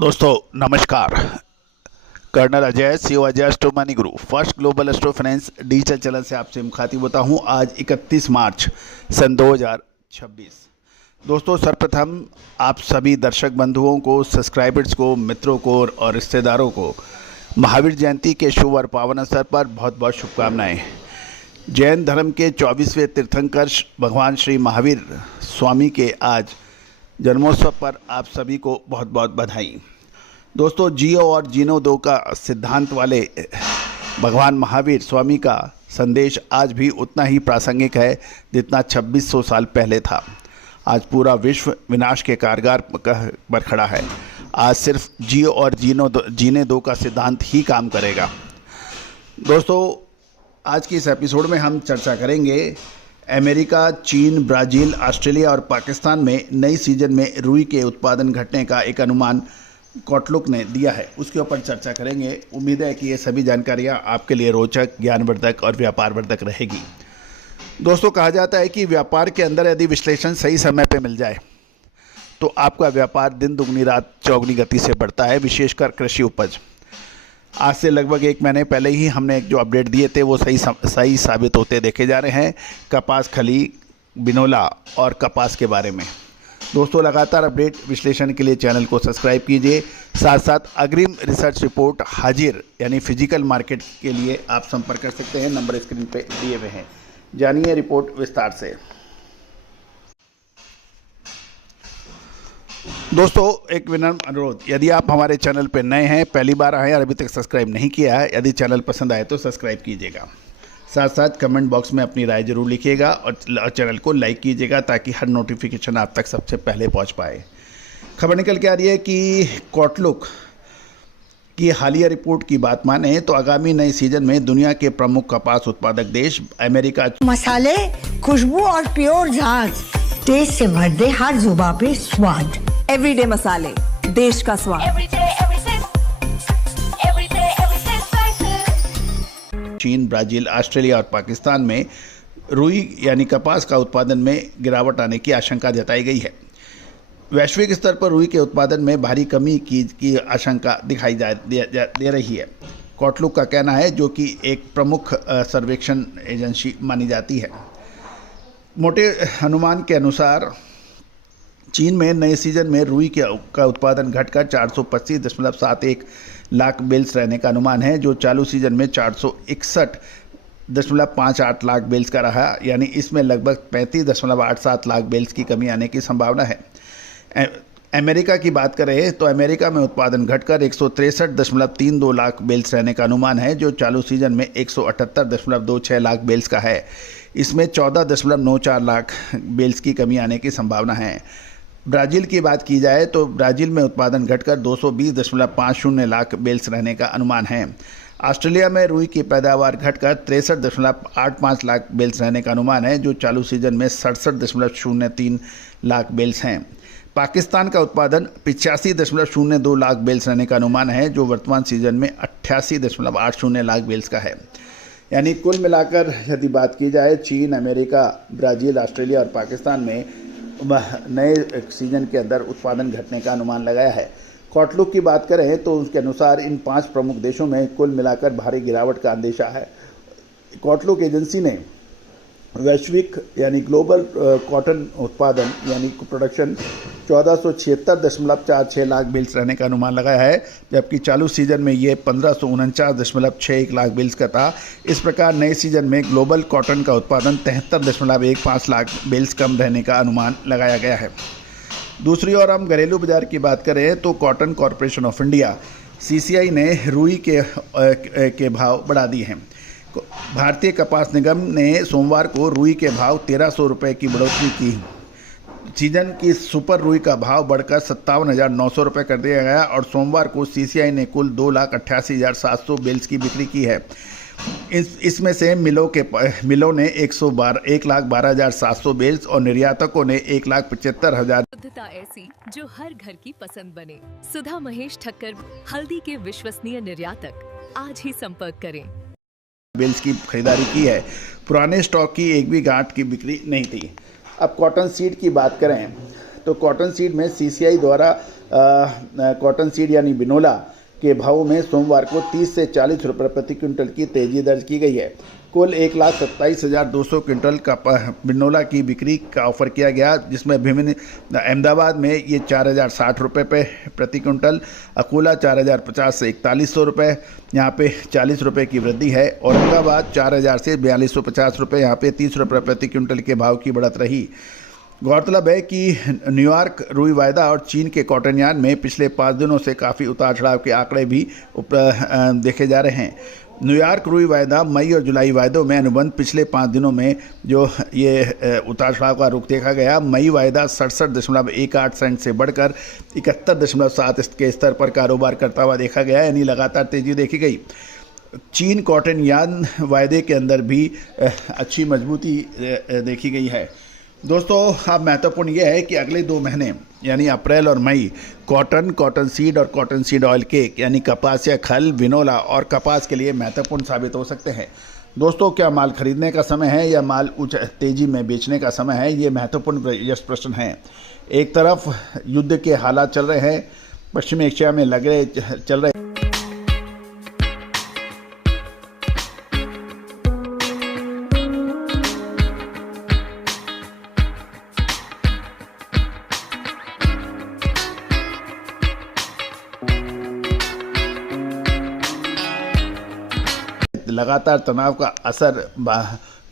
दोस्तों नमस्कार। Colonel Ajay, CEO Ajay astro money Guru, first global astro finance digital channel से आपसे मुखातिब होता हूं। आज 31 मार्च सन 2026। दोस्तों सर्वप्रथम आप सभी दर्शक बंधुओं को, सब्सक्राइबर्स को, मित्रों को और रिश्तेदारों को महावीर जयंती के शुभ और पावन अवसर पर बहुत बहुत शुभकामनाएं। जैन धर्म के 24वें तीर्थंकर भगवान श्री महावीर स्वामी के आज जन्मोत्सव पर आप सभी को बहुत बहुत बधाई। दोस्तों जियो और जीनो दो का सिद्धांत वाले भगवान महावीर स्वामी का संदेश आज भी उतना ही प्रासंगिक है जितना 2600 साल पहले था। आज पूरा विश्व विनाश के कारगर पर खड़ा है। आज सिर्फ जियो और जीने दो का सिद्धांत ही काम करेगा। दोस्तों आज की इस एपिसोड में हम चर्चा करेंगे अमेरिका, चीन, ब्राज़ील, ऑस्ट्रेलिया और पाकिस्तान में नई सीजन में रुई के उत्पादन घटने का एक अनुमान कॉटलुक ने दिया है, उसके ऊपर चर्चा करेंगे। उम्मीद है कि ये सभी जानकारियां आपके लिए रोचक, ज्ञानवर्धक और व्यापारवर्धक रहेगी। दोस्तों कहा जाता है कि व्यापार के अंदर यदि विश्लेषण सही समय पे मिल जाए तो आपका व्यापार दिन दुगनी रात चौगुनी गति से बढ़ता है, विशेषकर कृषि उपज। आज से लगभग एक महीने पहले ही हमने जो अपडेट दिए थे वो सही साबित होते देखे जा रहे हैं, कपास खली, बिनोला और कपास के बारे में। दोस्तों लगातार अपडेट विश्लेषण के लिए चैनल को सब्सक्राइब कीजिए। साथ साथ अग्रिम रिसर्च रिपोर्ट हाजिर यानी फिजिकल मार्केट के लिए आप संपर्क कर सकते हैं, नंबर स्क्रीन पे दिए हुए हैं। जानिए रिपोर्ट विस्तार से। दोस्तों एक विनम्र अनुरोध, यदि आप हमारे चैनल पर नए हैं, पहली बार आए और अभी तक सब्सक्राइब नहीं किया है, यदि चैनल पसंद आए तो सब्सक्राइब कीजिएगा। साथ साथ कमेंट बॉक्स में अपनी राय जरूर लिखिएगा और चैनल को लाइक कीजिएगा ताकि हर नोटिफिकेशन आप तक सबसे पहले पहुंच पाए। खबर निकल के आ रही है कि कॉटलुक की हालिया रिपोर्ट की बात माने तो आगामी नए सीजन में दुनिया के प्रमुख कपास उत्पादक देश अमेरिका, मसाले, खुशबू और प्योर झाग, टेस्ट से भर दे हर जुबान पे स्वाद। एवरीडे मसाले, देश का स्वाद। चीन, ब्राज़ील, ऑस्ट्रेलिया और पाकिस्तान में रुई यानी कपास का उत्पादन में गिरावट आने की आशंका जताई गई है। वैश्विक स्तर पर रुई के उत्पादन में भारी कमी की आशंका दिखाई दे रही है। कॉटलुक का कहना है, जो कि एक प्रमुख सर्वेक्षण एजेंसी मानी जाती है। मोटे अनुमान के अनुसार चीन में नए सीजन में रुई का उत्पादन घटकर 425.71 लाख बेल्स रहने का अनुमान है, जो चालू सीजन में 461.58 लाख बेल्स का रहा, यानी इसमें लगभग 35.87 लाख बेल्स की कमी आने की संभावना है। अमेरिका की बात करें तो अमेरिका में उत्पादन घटकर 163.32 लाख बेल्स रहने का अनुमान है, जो चालू सीजन में 178.26 लाख बेल्स का है। इसमें 14.94 लाख बेल्स की कमी आने की संभावना है। ब्राज़ील की बात की जाए तो ब्राज़ील में उत्पादन घटकर 220.50 लाख बेल्स रहने का अनुमान है। ऑस्ट्रेलिया में रुई की पैदावार घटकर 63.85 लाख बेल्स रहने का अनुमान है, जो चालू सीजन में 67.03 लाख बेल्स हैं। पाकिस्तान का उत्पादन 85.02 लाख बेल्स रहने का अनुमान है, जो वर्तमान सीजन में 88.80 लाख बेल्स का है। यानी कुल मिलाकर यदि बात की जाए, चीन, अमेरिका, ब्राज़ील, ऑस्ट्रेलिया और पाकिस्तान में नए सीजन के अंदर उत्पादन घटने का अनुमान लगाया है। कॉटलुक की बात करें तो उसके अनुसार इन 5 प्रमुख देशों में कुल मिलाकर भारी गिरावट का अंदेशा है। कॉटलुक एजेंसी ने वैश्विक यानी ग्लोबल कॉटन उत्पादन यानी प्रोडक्शन 1476.46 लाख बेल्स रहने का अनुमान लगाया है, जबकि चालू सीजन में ये 1549.61 लाख बेल्स का था। इस प्रकार नए सीजन में ग्लोबल कॉटन का उत्पादन 73.15 लाख बेल्स कम रहने का अनुमान लगाया गया है। दूसरी ओर हम घरेलू बाजार की बात करें तो cotton corporation of India CCI ने रुई के भाव बढ़ा दिए हैं। भारतीय कपास निगम ने सोमवार को रुई के भाव 1300 रुपये की बढ़ोतरी की। सीजन की सुपर रुई का भाव बढ़कर 57,900 रुपये कर दिया गया और सोमवार को CCI ने कुल 2,88,700 बेल्स की बिक्री की है। इसमें से मिलों ने 1,12,700 बेल्स और निर्यातकों ने 1,75,000 शुद्धता ऐसी जो हर घर की पसंद बने। सुधा महेश ठक्कर, हल्दी के विश्वसनीय निर्यातक। आज ही संपर्क करें। बेल्स की खरीदारी की है। पुराने स्टॉक की एक भी गांठ की बिक्री नहीं थी। अब कॉटन सीड की बात करें तो कॉटन सीड में CCI द्वारा कॉटन सीड यानी बिनोला के भाव में सोमवार को 30 से 40 रुपये प्रति क्विंटल की तेजी दर्ज की गई है। कुल 1,27,200 क्विंटल का बिनोला की बिक्री का ऑफर किया गया, जिसमें विभिन्न अहमदाबाद में ये 4,060 रुपये पे प्रति क्विंटल, अकोला 4,050 से 4,100 रुपये, यहाँ पे 40 रुपये की वृद्धि है। औरंगाबाद 4,000 से 4,250 रुपये, यहाँ पे 30 रुपये प्रति क्विंटल के भाव की बढ़त रही। गौरतलब है कि न्यूयॉर्क रुई वायदा और चीन के कॉटन यार्न में पिछले 5 दिनों से काफ़ी उतार चढ़ाव के आंकड़े भी देखे जा रहे हैं। न्यूयॉर्क रुई वायदा मई और जुलाई वायदों में अनुबंध पिछले 5 दिनों में जो ये उतार चढ़ाव का रुख देखा गया, मई वायदा 67.18 सेंट से बढ़कर 71.7 के स्तर पर कारोबार करता हुआ देखा गया, यानी लगातार तेजी देखी गई। चीन कॉटन यार्न वायदे के अंदर भी अच्छी मजबूती देखी गई है। दोस्तों, अब महत्वपूर्ण यह है कि अगले 2 महीने यानी अप्रैल और मई कॉटन सीड और कॉटन सीड ऑयल केक यानी कपास या खल, बिनोला और कपास के लिए महत्वपूर्ण साबित हो सकते हैं। दोस्तों, क्या माल खरीदने का समय है या माल उच्च तेजी में बेचने का समय है, ये महत्वपूर्ण यश प्रश्न है। एक तरफ युद्ध के हालात चल रहे हैं, पश्चिमी एशिया में चल रहे लगातार तनाव का असर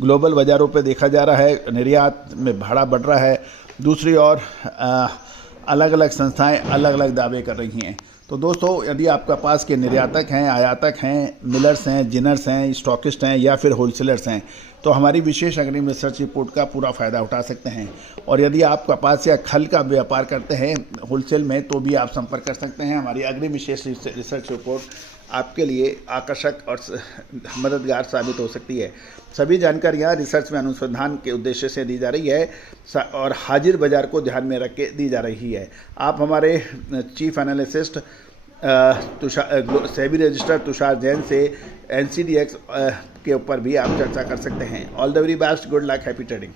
ग्लोबल बाज़ारों पे देखा जा रहा है, निर्यात में भाड़ा बढ़ रहा है। दूसरी ओर अलग अलग संस्थाएं अलग अलग दावे कर रही हैं। तो दोस्तों, यदि आप कपास के निर्यातक हैं, आयातक हैं, मिलर्स हैं, जिनर्स हैं, स्टॉकिस्ट हैं या फिर होलसेलर्स हैं, तो हमारी विशेष अग्रिम रिसर्च रिपोर्ट का पूरा फ़ायदा उठा सकते हैं। और यदि आप कपास या खल का व्यापार करते हैं होलसेल में, तो भी आप संपर्क कर सकते हैं। हमारी अग्रिम विशेष रिसर्च रिपोर्ट आपके लिए आकर्षक और मददगार साबित हो सकती है। सभी जानकारियाँ रिसर्च में अनुसंधान के उद्देश्य से दी जा रही है और हाजिर बाजार को ध्यान में रख के दी जा रही है। आप हमारे chief analyst SEBI register Tushar Jain से NCDX के ऊपर भी आप चर्चा कर सकते हैं। All the very best, good luck, happy trading.